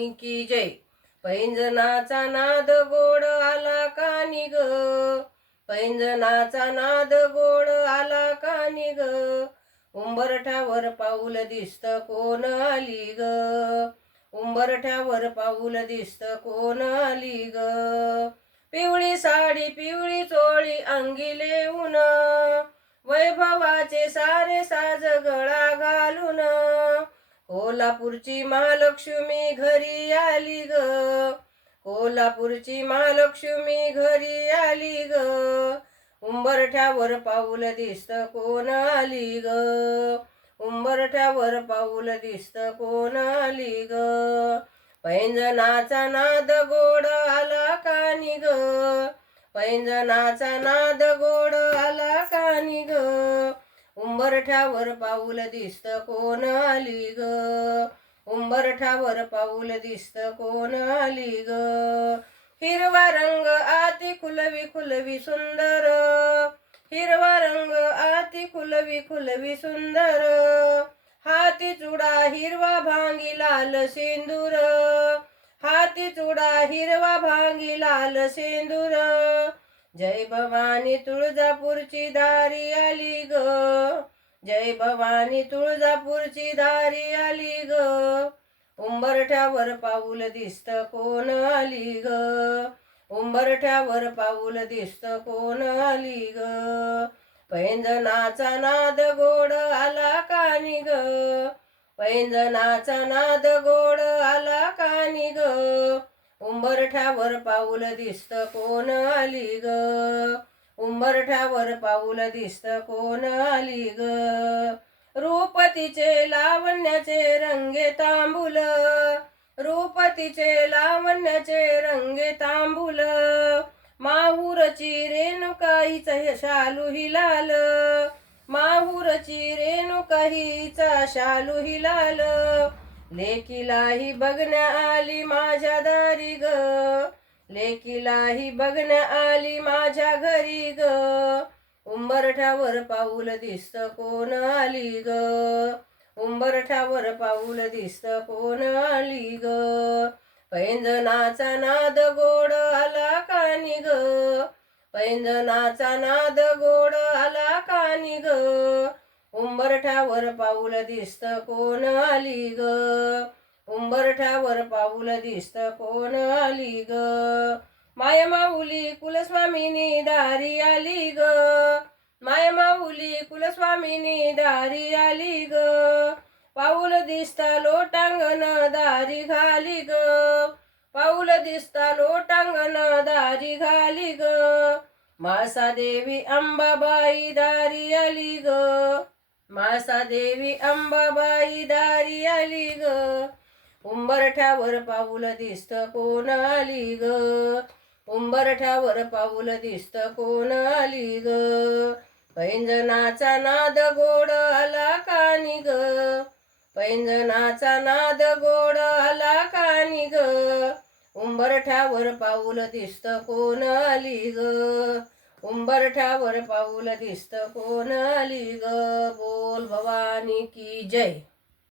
भवानी की जय. पैंजनाचा नाद गोड आला कानी ग पैंजनाचा नाद गोड आला कानी ग उंबरठ्यावर पाऊल दिसत कोण आली ग? उंबरठ्यावर पाऊल दिसत कोण आली ग? पिवळी साडी पिवळी चोळी अंगी ऊन वैभवाचे सारे साज गळा घालून. कोल्हापूरची महालक्ष्मी घरी आली ग. कोल्हापूरची महालक्ष्मी घरी आली ग. उंबरठ्यावर पाऊल दिसत कोण आली ग? उंबरठ्यावर पाऊल दिसत कोण आली ग? पैंजनाचा नाद गोड आला कानी ग? पैंजनाचा नाद गोड आला कानी ग? उंबरठावर पाऊल दिसत कोण आली ग? उंबरठावर पाऊल दिसत कोण आली ग? हिरवा रंग आती खुलवी खुलवी सुंदर. हिरवा रंग आती खुलवी खुलवी सुंदर. हाती चुडा हिरवा भांगी लाल सिंदूर. हाती चुडा हिरवा भांगी लाल सिंदूर. जय भवानी तुळजापूरची दारी आली ग. जय भवानी तुळजापूरची दारी आली ग. उंबरठ्यावर पाऊल दिसत कोण आली ग? उंबरठ्यावर पाऊल दिसत कोण आली ग? पैंजनाचा नाद गोड आला कानी ग? पैंजनाचा नाद गोड आला कानी ग? उंबरठ्यावर पाऊल दिसत कोण आली ग? उंबरठ्यावर पाऊल दिसत कोण आली ग? रूपतीचे लावण्याचे रंगे तांबूल. रूपतीचे लावण्याचे रंगे तांबुल. माहूरची रेणुकाईच शालू हिलाल माहूरची रेणुकाहीचा शालू हिलाल लेकीलाही बघण्या आली माझ्या दारी ग. लेकीलाही बघण्या आली माझ्या घरी ग. उंबरठावर पाऊल दिसत कोण आली ग? उंबरठावर पाऊल दिसत कोण आली ग? पैंजनाचा नाद गोड आला कानी ग? पैंजनाचा नाद गोड आला कानी ग? उंबरठावर पाऊल दिसत कोण आली ग? उंबरठावर पाऊल दिसत कोण आली ग? माय माऊली कुलस्वामिनी दारी आली ग. माय माऊली कुलस्वामिनी दारी आली ग. पाऊल दिसता लोटांगण दारी घाली ग. पाऊल दिसता लोटांगण दारी घाली ग. मासा देवी अंबाबाई दारी आली ग. मासा देवी अंबाबाई दारी आली ग. उंबरठ्यावर पाऊल दिसत कोण आली ग? उंबरठ्यावर पाऊल दिसत कोण आली ग? पैंजनाचा नाद गोड आला कानी ग? पैंजनाचा नाद गोड आला कानी ग? उंबरठ्यावर पाऊल दिसत कोण आली ग? उंबरठ्यावर पाऊल दिसत कोण आली ग? बोल भवानी की जय.